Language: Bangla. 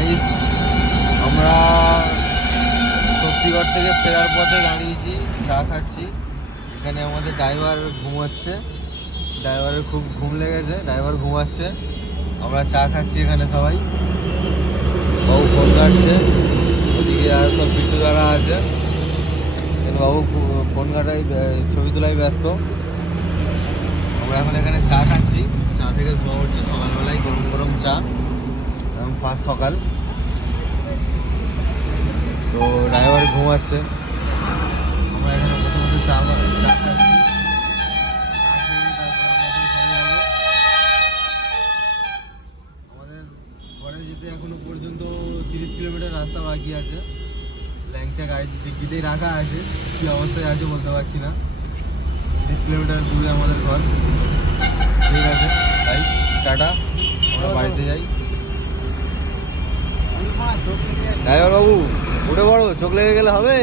গাইস আমরা শক্তিগড় থেকে ফেরার পথে দাঁড়িয়েছি, চা খাচ্ছি। এখানে আমাদের ড্রাইভার ঘুমাচ্ছে, ড্রাইভারের খুব ঘুম লেগেছে, ড্রাইভার ঘুমাচ্ছে। আমরা চা খাচ্ছি এখানে সবাই। বাবু ফোন কাটছে, ওদিকে আর সব বিট্টু দ্বারা আছে। বাবু ফোন কাটাই, ছবি তোলাই ব্যস্ত। আমরা এখন এখানে চা খাচ্ছি, চা থেকে ধোয়া উঠছে সকালবেলায়, গরম গরম চা, এবং ফার্স্ট সকাল। তো ড্রাইভার ঘুমাচ্ছে, আমরা এখানে প্রথমত চা খাচ্ছি। আমাদের ঘরে যেতে এখনো পর্যন্ত 30 কিলোমিটার রাস্তা বাকি আছে। ল্যাংচা গাড়ির ডিগ্রিতেই রাখা আছে, কী অবস্থায় আছে বলতে পারছি না। 30 কিলোমিটার দূরে আমাদের ঘর। ঠিক আছে তাই, টাটা, আমরা বাড়িতে যাই। ড্রাইভার বাবু উঠে পড়ো, চোখ লেগে গেলে হবে।